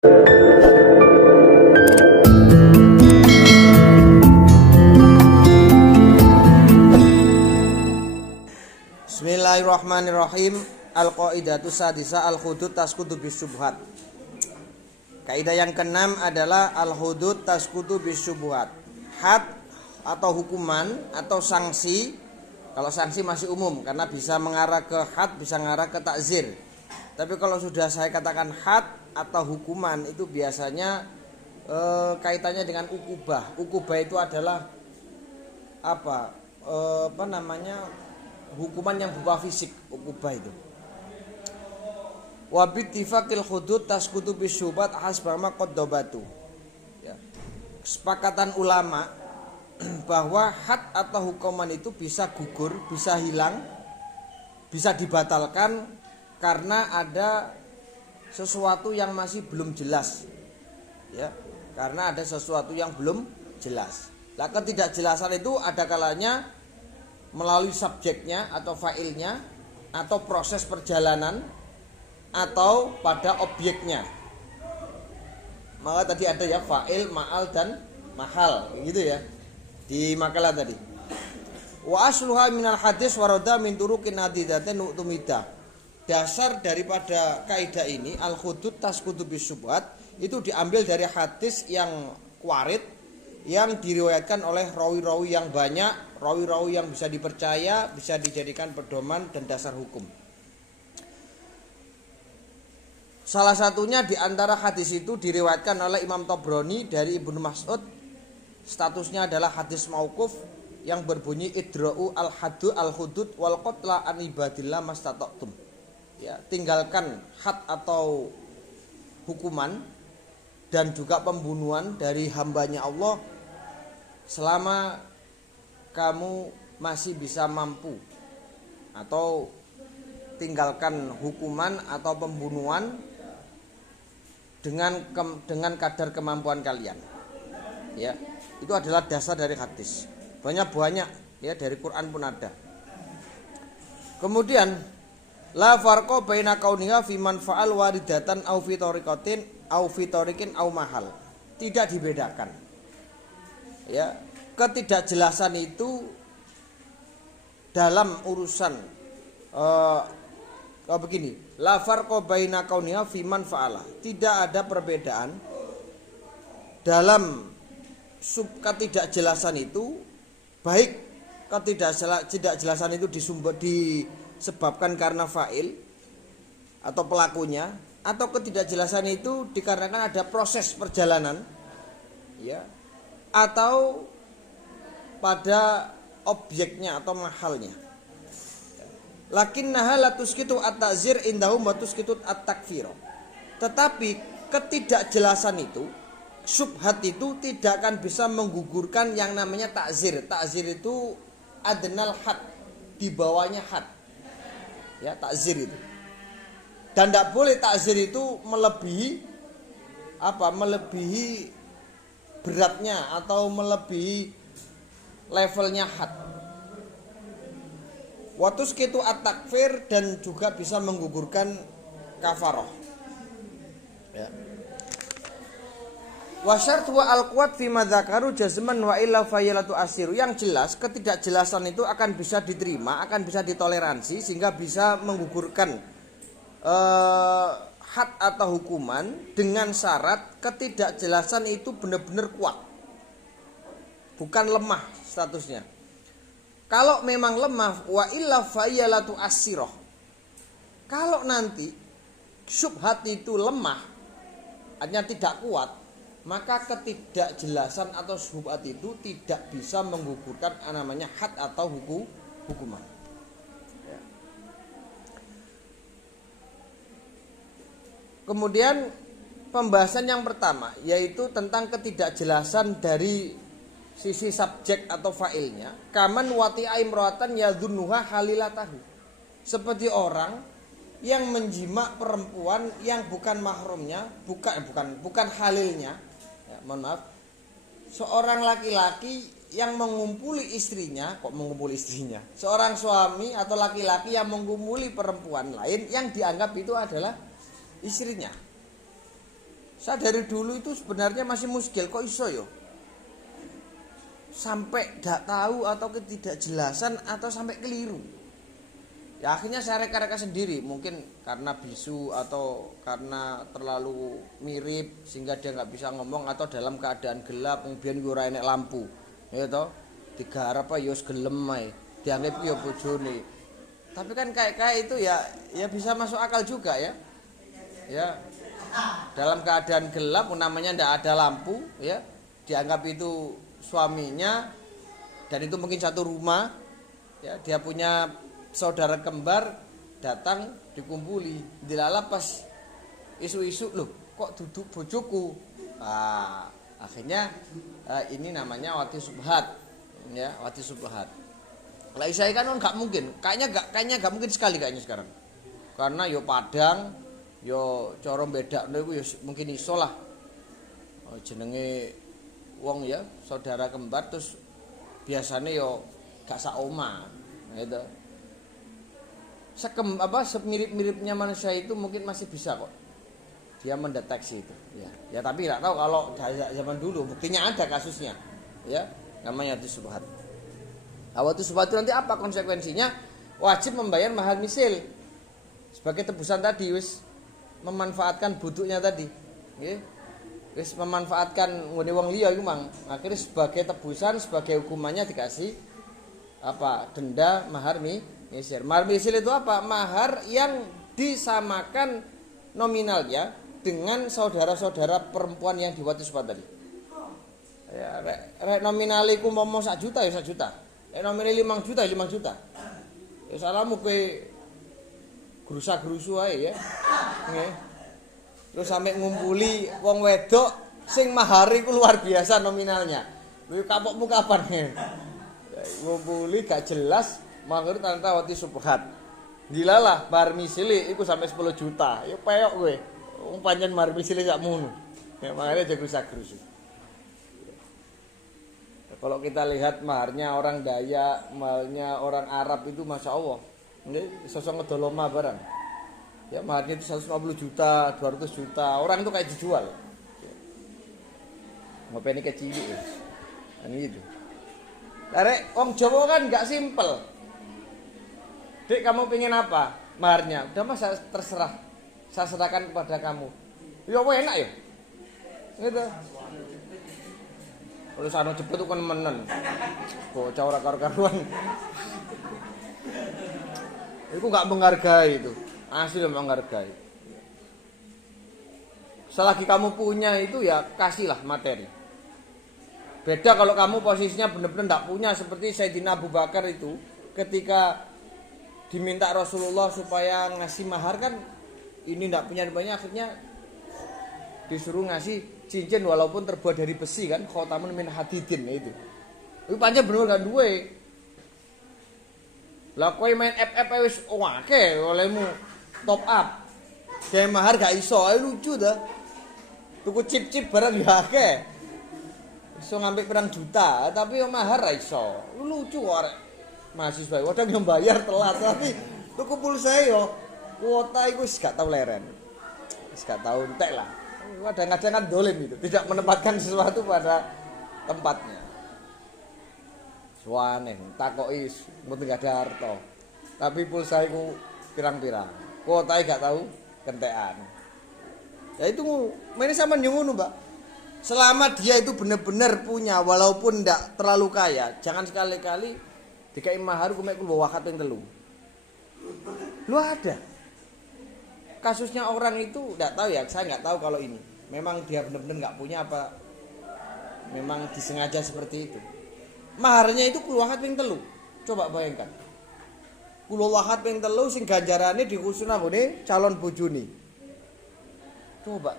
Bismillahirrahmanirrahim. Al-qaidatu sadisa al-hudud tasqutu bisyubhat. Kaidah yang keenam adalah al-hudud tasqutu bisyubhat. Had atau hukuman atau sanksi. Kalau sanksi masih umum karena bisa mengarah ke had, bisa mengarah ke takzir. Tapi kalau sudah saya katakan had atau hukuman itu biasanya kaitannya dengan ukubah. Ukubah itu adalah hukuman yang berupa fisik, ukubah itu. Wa bittifaqil hudud tasqutu bisyubhat hasbama qaddabatu. Ya. Kesepakatan ulama bahwa had atau hukuman itu bisa gugur, bisa hilang, bisa dibatalkan karena ada sesuatu yang masih belum jelas. Ya, karena ada sesuatu yang belum jelas. Lah ketidakjelasan itu ada kalanya melalui subjeknya atau failnya atau proses perjalanan atau pada objeknya. Maka tadi ada ya fa'il, ma'al dan mahal gitu ya di makalah tadi. Wa asluha minal hadis warada min turuqin nadidatin nu'tumida. Dasar daripada kaidah ini al-hudud tasqutu bisyubhat itu diambil dari hadis yang warid yang diriwayatkan oleh rawi-rawi yang banyak, rawi-rawi yang bisa dipercaya, bisa dijadikan pedoman dan dasar hukum. Salah satunya di antara hadis itu diriwayatkan oleh Imam Tabrani dari Ibnu Mas'ud. Statusnya adalah hadis mauquf yang berbunyi idra'u al-hadu al-hudud wal qatla an ibadillah mastata'tum. Ya, tinggalkan had atau hukuman dan juga pembunuhan dari hambanya Allah selama kamu masih bisa mampu, atau tinggalkan hukuman atau pembunuhan dengan kadar kemampuan kalian. Ya, itu adalah dasar dari hadis. Banyak ya, dari Quran pun ada. Kemudian la farqa baina kauniha fi man fa'al waridatan au fi tariqatin au fi tariqin au mahal. Tidak dibedakan. Ya, ketidakjelasan itu dalam urusan begini, la farqa baina kauniha fi man fa'ala. Tidak ada perbedaan dalam ketidakjelasan itu, baik ketidakjelasan itu disebabkan karena fa'il atau pelakunya, atau ketidakjelasan itu dikarenakan ada proses perjalanan, ya, atau pada objeknya atau mahalnya. Lakinnaha la tuskitu at-ta'zir indahum wa tuskitu at-takfir. Tetapi ketidakjelasan itu, syubhat itu tidak akan bisa menggugurkan yang namanya ta'zir. Ta'zir itu adnal had, di bawahnya had. Ya, ta'zir itu. Dan tidak boleh ta'zir itu melebihi beratnya atau melebihi levelnya had. Watus kitu at-takfir, dan juga bisa menggugurkan kafaroh. Ya. Wa syartu al-quwat fi madzakaru jazman wa illa fayalatu asiru. Yang jelas ketidakjelasan itu akan bisa diterima, akan bisa ditoleransi sehingga bisa menggugurkan had atau hukuman dengan syarat ketidakjelasan itu benar-benar kuat, bukan lemah statusnya. Kalau memang lemah, wa illa fayalatu asiroh. Kalau nanti syubhat itu lemah, artinya tidak kuat, maka ketidakjelasan atau syubhat itu tidak bisa menggugurkan namanya had atau hukuman. Ya. Kemudian pembahasan yang pertama yaitu tentang ketidakjelasan dari sisi subjek atau fa'ilnya. Kaman wati'a imro'atan yadhunnuha halilatahu. Seperti orang yang menjima perempuan yang bukan mahrumnya, bukan halilnya. Ya, mohon maaf. Seorang laki-laki yang mengumpuli istrinya, seorang suami atau laki-laki yang mengumpuli perempuan lain yang dianggap itu adalah istrinya. Saya dari dulu itu sebenarnya masih muskil, kok iso yo? Sampai gak tahu atau ketidakjelasan atau sampai keliru. Ya akhirnya saya reka-reka sendiri, mungkin karena bisu atau karena terlalu mirip sehingga dia nggak bisa ngomong atau dalam keadaan gelap kemudian ora enek lampu. Ya toh, digarap apa yo gelem ae. Dianggap yo bojone. Tapi kan kayak itu ya bisa masuk akal juga ya. Ya. Dalam keadaan gelap namanya ndak ada lampu ya, dianggap itu suaminya dan itu mungkin satu rumah ya, dia punya saudara kembar datang dikumpuli dilala pas isu-isu loh kok duduk bojoku. Akhirnya ini namanya wati subhat ya, wati subhat. Lah saya kan nggak mungkin, kayaknya nggak mungkin sekali kayaknya sekarang, karena yo padang yo cara bedakno iku yo mungkin iso lah. Jenenge wong ya saudara kembar terus biasanya yo gak sak omah gitu. Semirip-miripnya manusia itu mungkin masih bisa kok dia mendeteksi itu ya tapi nggak tahu kalau zaman dulu buktinya ada kasusnya ya, namanya wati subhat. Wati subhat itu nanti apa konsekuensinya? Wajib membayar mahar misil sebagai tebusan tadi, wis memanfaatkan buduknya tadi nggih, wis memanfaatkan ngene wong liya iku mang, akhirnya sebagai tebusan, sebagai hukumannya dikasih apa? Denda mahar misil. Mahar misil itu apa? Mahar yang disamakan nominalnya dengan saudara-saudara perempuan yang diwati subhat tadi. Ya, rek nominal iku momo 1 juta ya 1 juta. Rek nominal 5 juta ya 5 juta. Ya salamu kowe gerusa-gerusu ae ya. Nggih. Terus sampai ngumpuli wong wedok sing mahar iku luar biasa nominalnya. Kuwi kapokmu kapan nggih? Ngumpuli gak jelas. Mahar tanta wati subhat. Dilalah mahar misile iku sampai 10 juta. Ya peyok kowe. Wong pancen mahar misile sak mono. Ya makanya aja gerusa-gerusu. Kalau kita lihat maharnya orang Dayak, maharnya orang Arab itu Masya Allah. Ini sosok ngedoloma barang. Ya maharnya itu 150 juta, 200 juta. Orang itu kayak dijual. Ngopeni kecil ya. Kan gitu. Arek wong Jawa kan enggak simpel. Dek, kamu pengen apa? Maharnya. Udah mas terserah. Saya serahkan kepada kamu. Ya enak ya. Gitu. Kalau sana cepet tuh kan menen. Bocah ora karo-karuan. Itu enggak menghargai itu. Asli menghargai. Selagi kamu punya itu ya kasihlah materi. Beda kalau kamu posisinya benar-benar enggak punya, seperti Sayyidina Abu Bakar itu ketika diminta Rasulullah supaya ngasih mahar kan ini enggak punya banyak, akhirnya disuruh ngasih cincin walaupun terbuat dari besi kan, khotamun min hadidin itu. Itu pancen bener gak duwe. Lah kowe main FF wis akeh olehmu top up. Gawe mahar gak iso, ayo lucu dah. Tuku chip-chip barang ya akeh. Iso ngambil pirang juta, tapi yo mahar ra iso. Lucu kok arek mahasiswa. Kadang yang bayar telat tapi tuku pulsa yo kuota iku wis gak tau leren. Wis gak tau entek lah. Kadang-kadang kan dolim itu, tidak menempatkan sesuatu pada tempatnya. Suwane takoki mboten gak ada harta. Tapi pulsa iku pirang-pirang. Kuotae gak tahu kentekan. Ya itu mene sampean yo ngono, Mbak. Selama dia itu benar-benar punya walaupun ndak terlalu kaya, jangan sekali-kali dikai mahar ku mek bawa kaping 3. Lu ada. Kasusnya orang itu ndak tahu ya, saya nggak tahu kalau ini. Memang dia benar-benar nggak punya apa memang disengaja seperti itu. Maharnya itu kuluwahat ping 3. Coba bayangkan. Kuluwahat ping 3 sing ganjarane dikhusus nggone calon bojone. Coba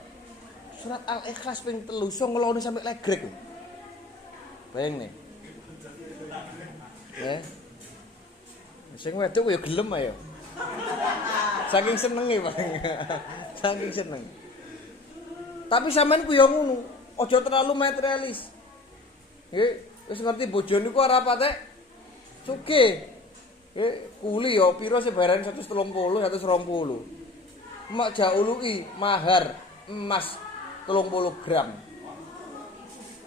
surat Al-Ikhlas ping 3 ngelone sampai legrek. Bayang nih. Ya. Sing wedok ya gelem ayo. Saking senenge, Bang. Saking seneng. Tapi sampean ku yo ngono, aja terlalu materialis. Nggih, wis ngerti bojone ku ora patek sugih. Nggih, kuli yo pira sih bayaran 130, 120. Mak jauluki mahar emas 30 gram.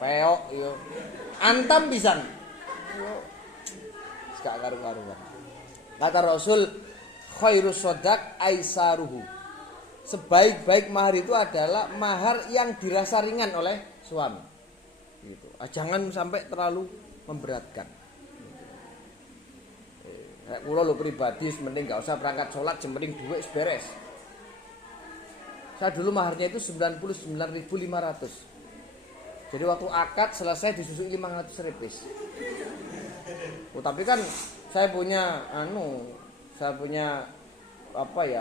Peok yo. Antam pisan. Yo. Gak karu-karuan. Kata Rasul, khairus shadaq aisaruhu. Sebaik-baik mahar itu adalah mahar yang dirasa ringan oleh suami. Gitu. Jangan sampai terlalu memberatkan. Kula lho pribadi mending gak usah berangkat sholat, mending duit beres. Saya dulu maharnya itu 99.500. Jadi waktu akad selesai disusui 500 repis. Oh, tapi kan saya punya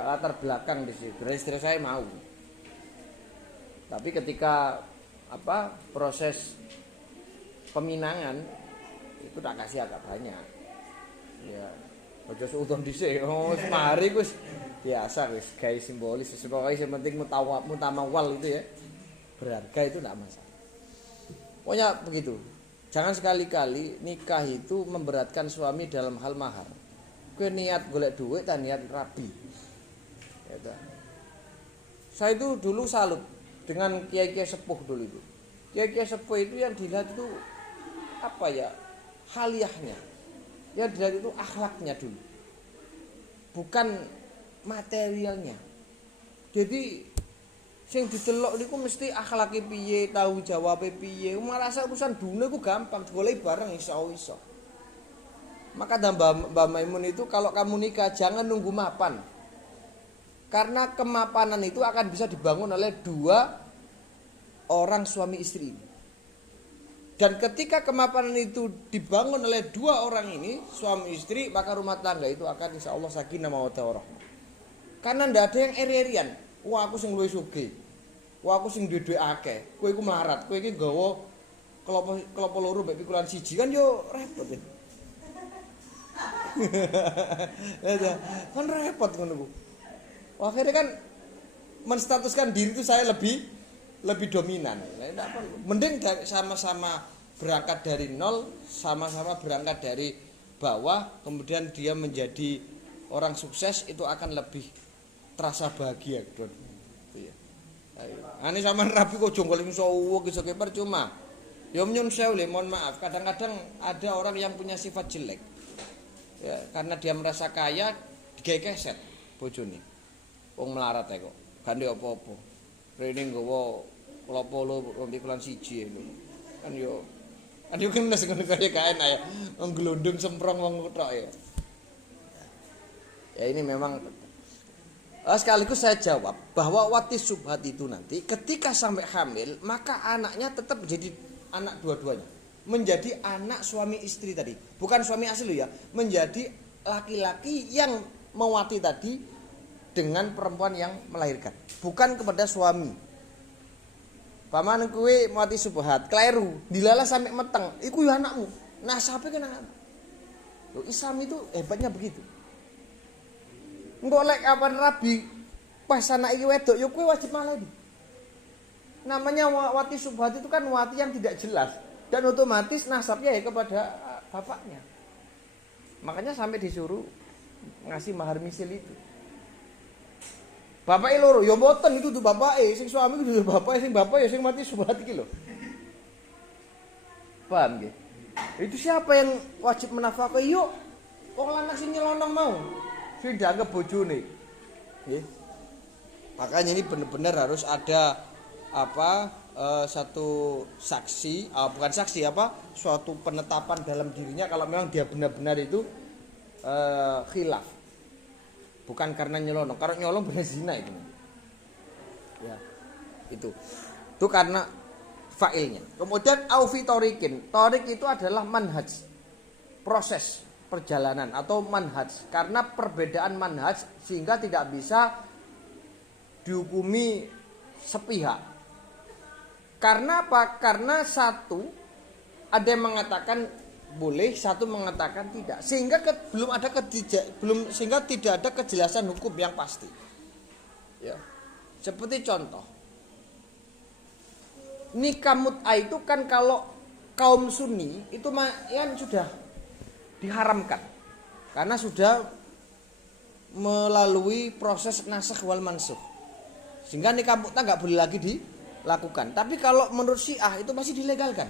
latar belakang di situ. Istri saya mau. Tapi ketika proses peminangan itu tak kasih agak banyak. Ya, aja seudon dhisik. Oh, semari wis biasa wis gawe simbolis. Pokoke yang penting mutamawal itu ya. Berharga itu enggak masalah. Pokoknya begitu. Jangan sekali-kali nikah itu memberatkan suami dalam hal mahar. Kowe niat golek duit dan niat rabi. Ya, saya itu dulu salut dengan kiai-kiai sepuh dulu itu. Kiai-kiai sepuh itu yang dilihat itu haliyahnya. Yang dilihat itu akhlaknya dulu. Bukan materialnya. Jadi sing didelok niku mesti akhlake piye, tahu jawabe piye. Merasa urusan dunia iku gampang, golek bareng iso. Maka Mbak Maimun itu kalau kamu nikah jangan nunggu mapan. Karena kemapanan itu akan bisa dibangun oleh dua orang suami istri. Dan ketika kemapanan itu dibangun oleh dua orang ini, suami istri, maka rumah tangga itu akan insya Allah sakinah mawaddah warahmah. Karena ndak ada yang eri-erian. Wah aku sing luwih sugih. Wah aku sing duwe akeh. Kowe iku melarat, kowe iki nggawa klopo loro mek pikulan siji kan yo repot. Kan repot ngono ku. Akhirnya kan menstatuskan diri itu saya lebih dominan. Mending sama-sama berangkat dari nol, sama-sama berangkat dari bawah, kemudian dia menjadi orang sukses, itu akan lebih terasa bahagia. Ini sama rapi kok jonggol iso iso percuma. Ya nyun sewu le, mohon maaf. Kadang-kadang ada orang yang punya sifat jelek. Ya, karena dia merasa kaya, digawe keset bojone. Wong melarat ae kok. Gandhe apa-apa. Rene nggawa klopo loro pikulan siji lho. Kan yo kan wis ngono kaya gak enak ya. Wong glondong semprong wong tok ya. Ya ini memang sekaligus saya jawab bahwa wati subhat itu nanti ketika sampai hamil maka anaknya tetap menjadi anak dua-duanya, menjadi anak suami istri tadi, bukan suami asli ya, menjadi laki-laki yang mewati tadi dengan perempuan yang melahirkan, bukan kepada suami. Paman kuwe mewati subhat, kleru, dilala sampai meteng, iku ya anakmu. Nah, sampai kena anak. Islam itu hebatnya begitu. Engko lek kapan rabi pas anak iki wedok ya kowe wajib maleni. Namanya wati subhat itu kan wati yang tidak jelas dan otomatis nasabnya ya kepada bapaknya. Makanya sampai disuruh ngasih mahar misil itu. Bapake loro ya mboten itu tuh bapake, sing suami itu bapake, sing bapak ya sing mati subhat iki lho. Paham nggih? Itu siapa yang wajib menafkahi? Yuk, wong lanang sing nyelonong mau. Sing dianggap bojone. Nggih. Makanya ini benar-benar harus ada satu saksi, bukan saksi suatu penetapan dalam dirinya kalau memang dia benar-benar itu khilaf. Bukan karena nyelonong. Kalau nyolong benar zina itu. Ya. Itu karena fa'ilnya. Kemudian aufi torikin. Torik itu adalah manhaj. Proses perjalanan atau manhaj, karena perbedaan manhaj sehingga tidak bisa dihukumi sepihak. Karena apa? Karena satu ada yang mengatakan boleh, satu mengatakan tidak, sehingga sehingga tidak ada kejelasan hukum yang pasti. Ya. Seperti contoh nikah mut'ah itu kan kalau kaum Sunni itu yang sudah diharamkan karena sudah melalui proses nasakh wal mansukh, sehingga nikah mut'ah nggak boleh lagi lakukan. Tapi kalau menurut Syiah itu masih dilegalkan.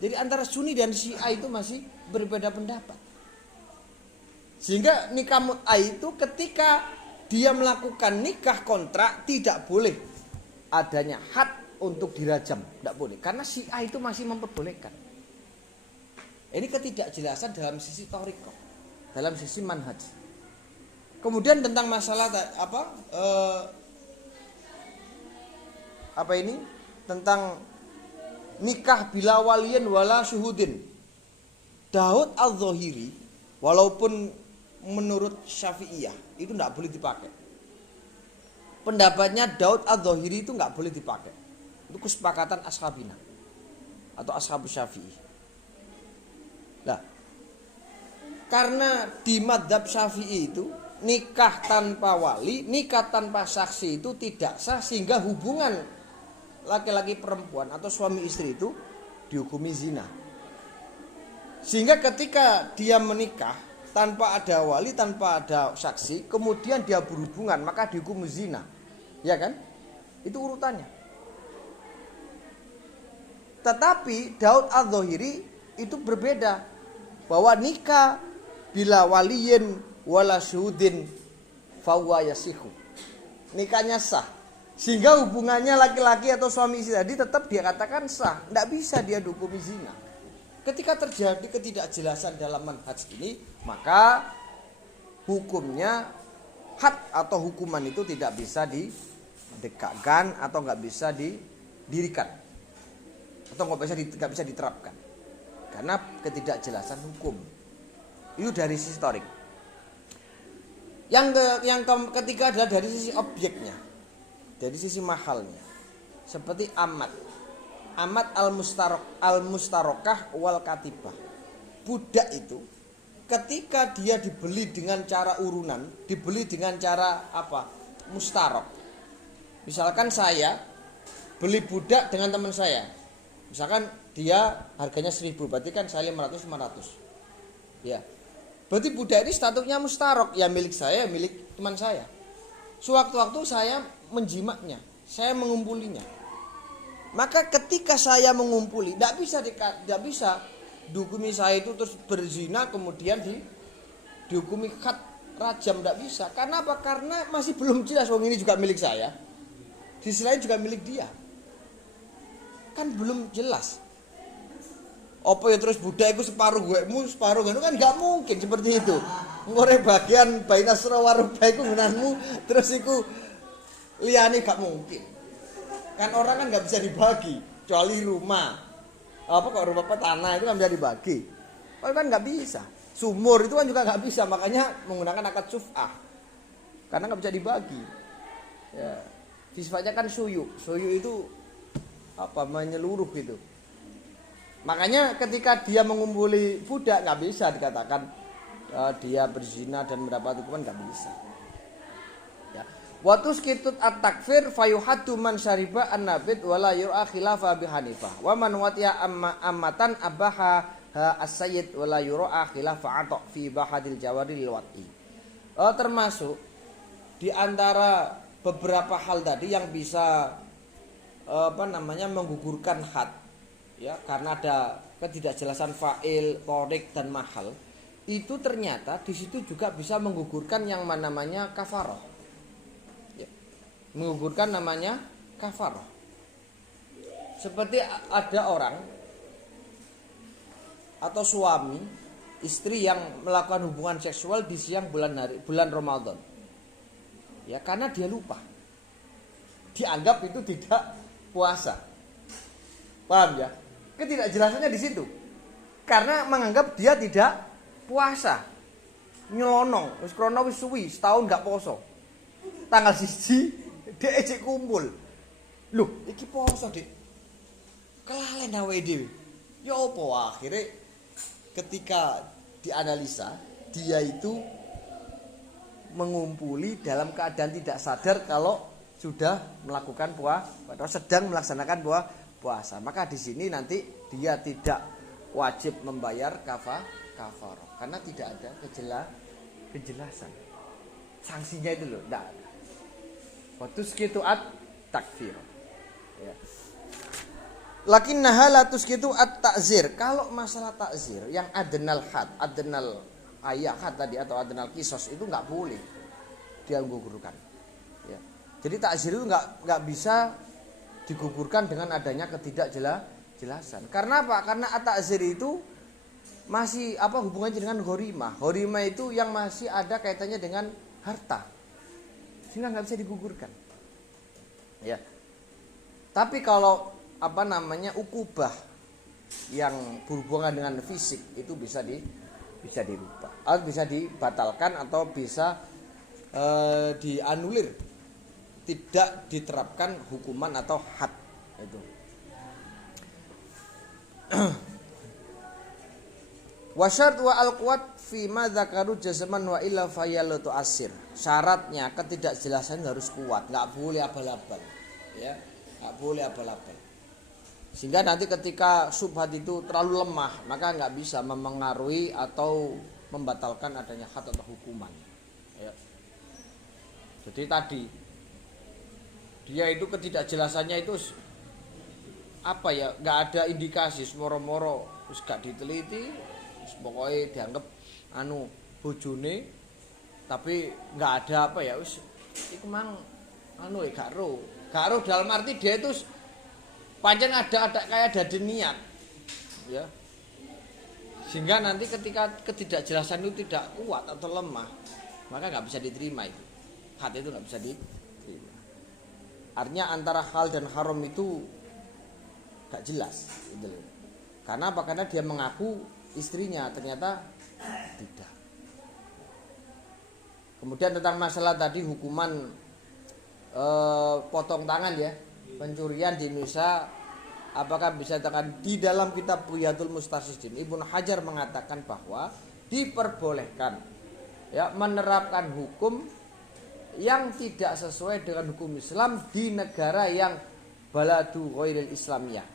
Jadi antara Sunni dan Syiah itu masih berbeda pendapat. Sehingga nikah mut'ah itu ketika dia melakukan nikah kontrak tidak boleh adanya had untuk dirajam, tidak boleh. Karena Syiah itu masih memperbolehkan. Ini ketidakjelasan dalam sisi thariqah, dalam sisi manhaj. Kemudian tentang masalah tentang nikah bila waliyin wala syuhudin. Daud al-Zahiri walaupun menurut Syafi'iyah itu tidak boleh dipakai. Pendapatnya Daud al-Zahiri itu nggak boleh dipakai. Itu kesepakatan ashabina atau ashabus Syafi'i. Nah, karena di madzhab Syafi'i itu nikah tanpa wali, nikah tanpa saksi itu tidak sah, sehingga hubungan laki-laki perempuan atau suami istri itu dihukumi zina. Sehingga ketika dia menikah tanpa ada wali, tanpa ada saksi, kemudian dia berhubungan, maka dihukum zina. Ya kan? Itu urutannya. Tetapi Daud al-Zahiri itu berbeda, bahwa nikah bila waliyin wala syuhudin fahuwa yasihu. Nikahnya sah. Sehingga hubungannya laki-laki atau suami istri tadi tetap dia katakan sah. Tidak bisa dia dihukumi zina. Ketika terjadi ketidakjelasan dalam manhaj ini, maka hukumnya had atau hukuman itu tidak bisa didekatkan atau nggak bisa didirikan atau nggak bisa diterapkan karena ketidakjelasan hukum. Itu dari sisi historik. Yang ketiga adalah dari sisi objeknya, dari sisi mahalnya. Seperti amat al-mustarokah wal katibah. Budak itu ketika dia dibeli dengan cara urunan, dibeli dengan cara mustarok. Misalkan saya beli budak dengan teman saya. Misalkan dia harganya 1.000, berarti kan saya 500. Ya. Berarti budak ini statusnya mustarok, ya milik saya, milik teman saya. Sewaktu-waktu saya menjimaknya, saya mengumpulinya. Maka ketika saya mengumpuli, tidak bisa dihukumi saya itu terus berzina kemudian dihukumi khat rajam, tidak bisa. Karena apa? Karena masih belum jelas wong ini juga milik saya, di sisi lain juga milik dia. Kan belum jelas. Apa ya terus budak itu separuh guemu, separuh gue kan nggak mungkin seperti itu. Ngore bagian baina sira waruba iku nggunanmu, terus iku liyane gak mungkin. Kan orang kan nggak bisa dibagi, kecuali rumah. Kalau rumah tanah itu kan bisa dibagi. Kalau kan nggak bisa. Sumur itu kan juga nggak bisa, makanya menggunakan akad suf'ah. Karena nggak bisa dibagi. Ya. Sifatnya kan suyu itu menyeluruh gitu. Makanya ketika dia mengumpuli budak nggak bisa dikatakan dia berzina dan mendapat hukuman, nggak bisa. Ya. Watus kitut at-takfir fayuhaddu man syariba an-nabit wala yur'a khilafa bi Hanifah. Wa man watiya ammatan abaha as-sayyid wala yur'a khilafa ato fi bahadil jawari lil wat'i. Termasuk di antara beberapa hal tadi yang bisa menggugurkan had, ya, karena ada ketidakjelasan fa'il, thorik dan mahal. Itu ternyata di situ juga bisa menggugurkan yang namanya kafaroh. Ya, menggugurkan namanya kafaroh. Seperti ada orang atau suami istri yang melakukan hubungan seksual di siang bulan Ramadan. Ya, karena dia lupa. Dianggap itu tidak puasa. Paham ya? Ketidakjelasannya di situ. Karena menganggap dia tidak puasa. Nyelonong, wis krono wis suwi, setahun gak poso. Tanggal 1 dia ejek kumpul. Loh, iki poso, Dik. Kelalen awake dhewe. Ya apa akhirnya ketika dianalisa, dia itu mengumpuli dalam keadaan tidak sadar kalau sudah melakukan puasa atau sedang melaksanakan puasa. Maka di sini nanti dia tidak wajib membayar kafarah karena tidak ada kejelasan. Sanksinya itu loh, enggak ada. Watus gitu takfir. Lakinnaha la tusqitu at-ta'zir. Kalau masalah takzir yang adnal had, adnal ayah had tadi atau adnal kisos itu enggak boleh dia menggugurkan. Ya. Jadi takzir itu enggak bisa digugurkan dengan adanya ketidakjelasan. Karena apa? Karena at-ta'zir itu masih hubungannya dengan ghorimah. Ghorimah itu yang masih ada kaitannya dengan harta. Sehingga enggak bisa digugurkan. Ya. Tapi kalau ukubah yang berhubungan dengan fisik itu bisa dirubah, atau bisa dibatalkan atau bisa dianulir, tidak diterapkan hukuman atau had itu. Wasyart wa al-quwat fi ma dzakaru jazman wa illa fayalatu asir. Syaratnya ketidakjelasan harus kuat, enggak boleh abal-abal. Ya, enggak boleh abal-abal. Sehingga nanti ketika syubhat itu terlalu lemah, maka nggak bisa memengaruhi atau membatalkan adanya had atau hukuman. Ya. Jadi tadi dia itu ketidakjelasannya itu nggak ada indikasi, moro-moro terus gak diteliti, pokoknya dianggap bojone, tapi nggak ada itu mang gak ro dalam arti dia itu pancen ada kayak ada niat, ya. Sehingga nanti ketika ketidakjelasan itu tidak kuat atau lemah, maka nggak bisa diterima itu. Had itu nggak bisa diterima. Artinya antara hal dan haram itu nggak jelas, gitu loh. Karena apa? Karena dia mengaku istrinya, ternyata tidak. Kemudian tentang masalah tadi hukuman potong tangan ya. Pencurian di Indonesia, apakah bisa dikatakan di dalam kitab Buyatul Mustarsyidin Ibnu Hajar mengatakan bahwa diperbolehkan ya menerapkan hukum yang tidak sesuai dengan hukum Islam di negara yang baladu ghairil islamiyah.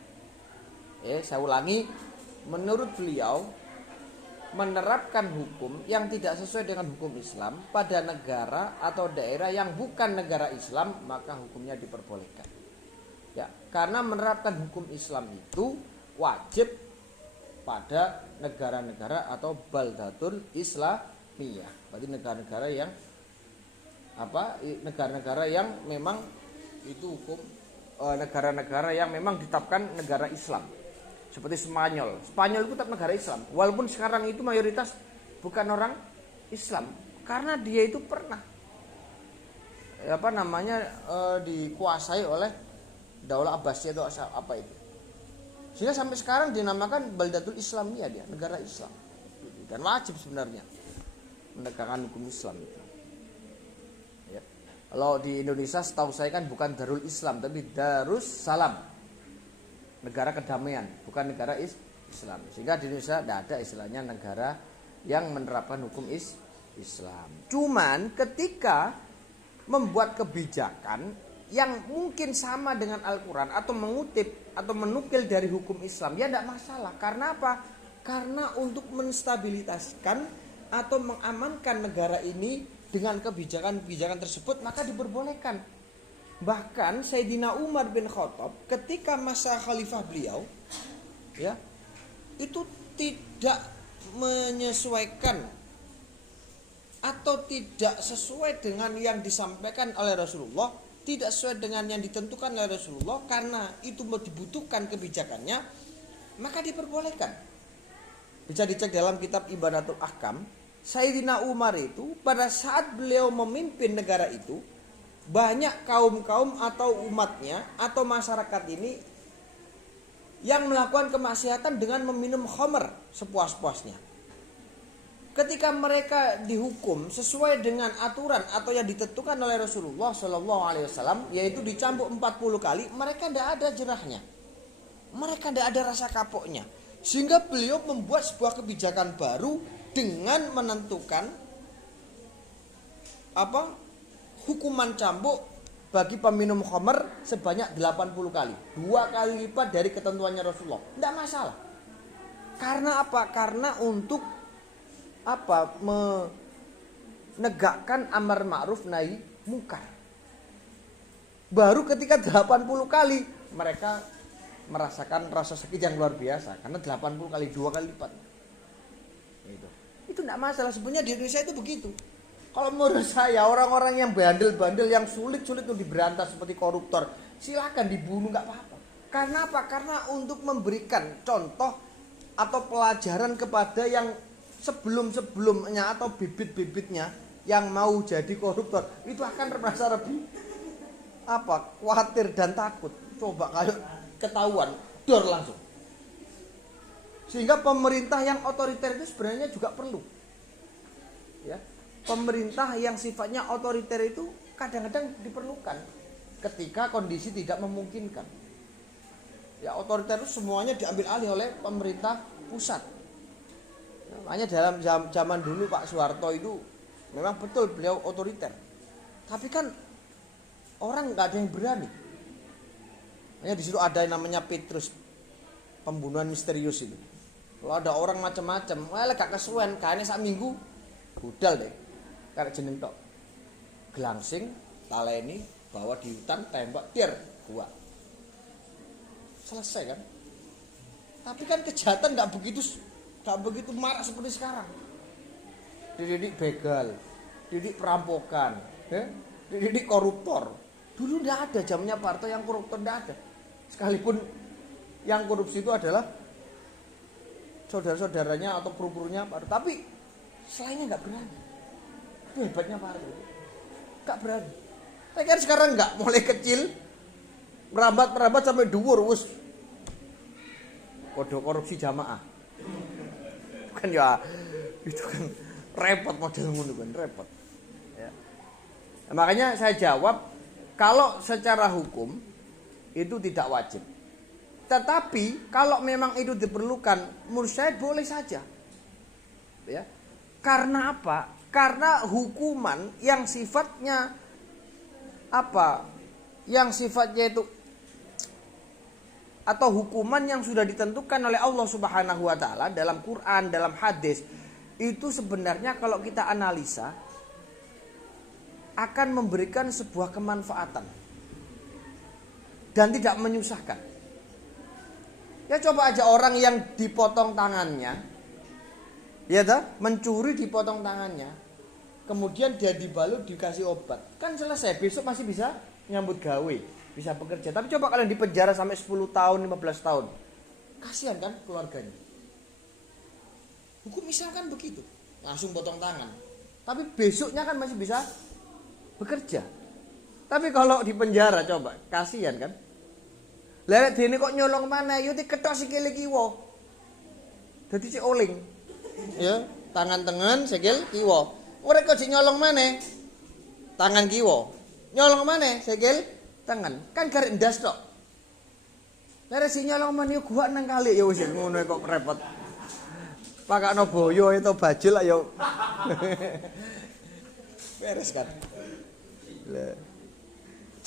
Saya ulangi, menurut beliau menerapkan hukum yang tidak sesuai dengan hukum Islam pada negara atau daerah yang bukan negara Islam, maka hukumnya diperbolehkan. Ya, karena menerapkan hukum Islam itu wajib pada negara-negara atau baldatul islamiyah. Berarti negara-negara yang memang itu hukum negara-negara yang memang ditetapkan negara Islam. Seperti Spanyol. Spanyol itu tetap negara Islam. Walaupun sekarang itu mayoritas bukan orang Islam, karena dia itu pernah dikuasai oleh Daulah Abbasiyah atau apa itu. Sehingga sampai sekarang dinamakan Baldatul Islamiyah, dia negara Islam. Dan wajib sebenarnya menegakkan hukum Islam itu. Ya. Kalau di Indonesia setahu saya kan bukan Darul Islam tapi Darus Salam. Negara kedamaian, bukan negara Islam. Sehingga di Indonesia tidak ada istilahnya negara yang menerapkan hukum Islam. Cuman ketika membuat kebijakan yang mungkin sama dengan Al-Quran atau mengutip atau menukil dari hukum Islam, ya tidak masalah. Karena apa? Karena untuk menstabilitaskan atau mengamankan negara ini dengan kebijakan-kebijakan tersebut, maka diperbolehkan. Bahkan Sayyidina Umar bin Khattab ketika masa khalifah beliau, ya, itu tidak menyesuaikan atau tidak sesuai dengan yang disampaikan oleh Rasulullah, tidak sesuai dengan yang ditentukan oleh Rasulullah, karena itu dibutuhkan kebijakannya, maka diperbolehkan. Bisa dicek dalam kitab Ibanatul Ahkam. Sayyidina Umar itu pada saat beliau memimpin negara itu, banyak kaum-kaum atau umatnya atau masyarakat ini yang melakukan kemaksiatan dengan meminum khamr sepuas-puasnya. Ketika mereka dihukum sesuai dengan aturan atau yang ditentukan oleh Rasulullah SAW, yaitu dicambuk 40 kali, mereka tidak ada jerahnya, mereka tidak ada rasa kapoknya. Sehingga beliau membuat sebuah kebijakan baru dengan menentukan hukuman cambuk bagi peminum khamr sebanyak 80 kali, 2 kali lipat dari ketentuannya Rasulullah. Tidak masalah. Karena apa? Karena untuk menegakkan amar ma'ruf nahi mungkar. Baru ketika 80 kali mereka merasakan rasa sakit yang luar biasa karena 80 kali 2 kali lipat. Itu enggak masalah, sebenarnya di Indonesia itu begitu. Kalau menurut saya orang-orang yang bandel-bandel yang sulit-sulit untuk diberantas seperti koruptor, silakan dibunuh nggak apa-apa. Karena apa? Karena untuk memberikan contoh atau pelajaran kepada yang sebelum-sebelumnya atau bibit-bibitnya yang mau jadi koruptor, itu akan merasa lebih khawatir dan takut. Coba kalau ketahuan, dor langsung. Sehingga pemerintah yang otoriter itu sebenarnya juga perlu. Ya. Pemerintah yang sifatnya otoriter itu kadang-kadang diperlukan ketika kondisi tidak memungkinkan. Ya, otoriter itu semuanya diambil alih oleh pemerintah pusat. Makanya dalam zaman dulu Pak Soeharto itu memang betul beliau otoriter. Tapi kan orang nggak ada yang berani. Makanya di situ ada yang namanya Petrus, pembunuhan misterius itu. Kalau ada orang macam-macam, gak kesuwen, kayaknya sak minggu budal deh. Karek jeneng tok. Gelangsing, taleni, bawa di hutan, tembak, tier, gua. Selesai kan? Tapi kan kejahatan gak begitu marak seperti sekarang. Dididik begal, dididik perampokan, dididik koruptor. Dulu ndak ada zamannya Pak Harto yang koruptor, ndak ada. Sekalipun yang korupsi itu adalah saudara-saudaranya atau kru-krunya Pak Harto, tapi selainnya nggak berani. Itu hebatnya Pak Harto, nggak berani. Tapi kan sekarang nggak, mulai kecil merambat sampai dhuwur wis kode korupsi jamaah. Bukan ya, itu kan repot model ngono kan, repot. Ya. Nah, makanya saya jawab, kalau secara hukum itu tidak wajib. Tetapi kalau memang itu diperlukan, menurut saya boleh saja. Ya. Karena apa? Karena hukuman yang sifatnya Yang sifatnya itu atau hukuman yang sudah ditentukan oleh Allah Subhanahu wa taala dalam Quran, dalam hadis, itu sebenarnya kalau kita analisa akan memberikan sebuah kemanfaatan dan tidak menyusahkan. Ya coba aja orang yang dipotong tangannya, ya toh, mencuri dipotong tangannya, kemudian dia dibalut dikasih obat, kan selesai, besok masih bisa nyambut gawe, bisa bekerja. Tapi coba kalian dipenjara sampai 10 tahun, 15 tahun, kasihan kan keluarganya. Hukum Islam kan begitu, langsung potong tangan, tapi besoknya kan masih bisa bekerja. Tapi kalau dipenjara coba, kasihan kan. Lewat dene kok nyolong mana? Yo diketok sikile kiwa. Dadi cek oling. Ya, tangan tengen, sikil kiwa. Ora kok nyolong mana? Tangan kiwa. Nyolong mana? Sikil tangan. Kan garek ndas tok. Lewat si nyolong mana yo gua nang kali ya wis ngono kok repot. Pakakno boyo itu baju lah yo. Beres kan.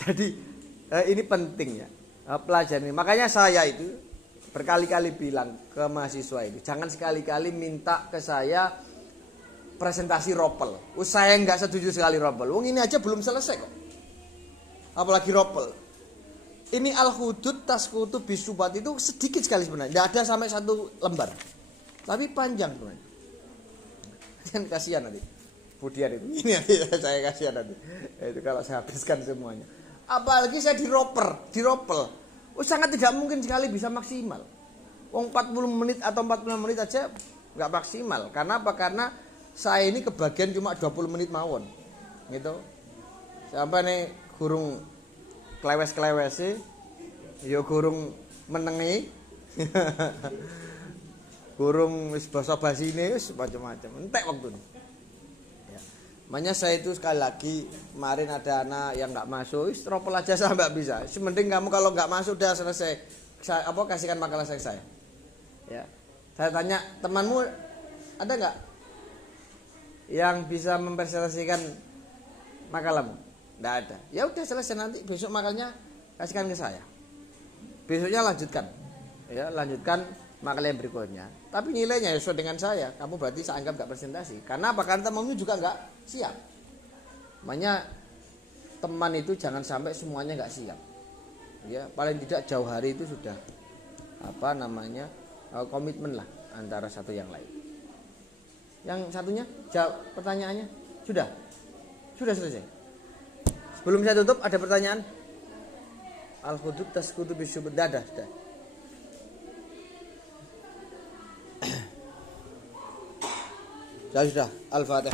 Jadi ini penting ya. Pelajaran ini. Makanya saya itu berkali-kali bilang ke mahasiswa itu, jangan sekali-kali minta ke saya presentasi ropel. Saya nggak setuju sekali ropel. Wong ini aja belum selesai kok. Apalagi ropel. Ini al-hudud tasqutu bisubat itu sedikit sekali sebenarnya. Nggak ada sampai 1 lembar. Tapi panjang sebenarnya. Kan kasihan nanti. Budian itu. Ini saya kasihan nanti. Itu kalau saya habiskan semuanya. Apalagi saya diropel. Sangat tidak mungkin sekali bisa maksimal. Wong 40 menit atau 45 menit aja nggak maksimal. Karena apa? Karena saya ini kebagian cuma 20 menit mawon. Gitu. Sampai nih gurung klewes-klewes sih. Ya gurung menengi. Gurung wis basa basine wis macam-macam. Entek waktune. Makanya saya itu sekali lagi kemarin ada anak yang nggak masuk, ropel aja saya nggak bisa. Mending kamu kalau nggak masuk udah selesai, kasihkan makalah saya. Ya, saya tanya temanmu ada nggak yang bisa mempresentasikan makalahmu? Nggak ada. Ya udah selesai, nanti besok makalnya kasihkan ke saya. Besoknya lanjutkan, ya lanjutkan makalah yang berikutnya. Tapi nilainya sesuai dengan saya. Kamu berarti saya anggap nggak presentasi. Karena apa? Karena temanmu juga nggak siap. Makanya teman itu jangan sampai semuanya nggak siap. Ya paling tidak jauh hari itu sudah komitmen lah antara satu yang lain. Yang satunya jawab pertanyaannya sudah selesai. Sebelum saya tutup ada pertanyaan. Al-hudud tasqutu bisyubhat. Sudah. Sudah. Al-Fatihah.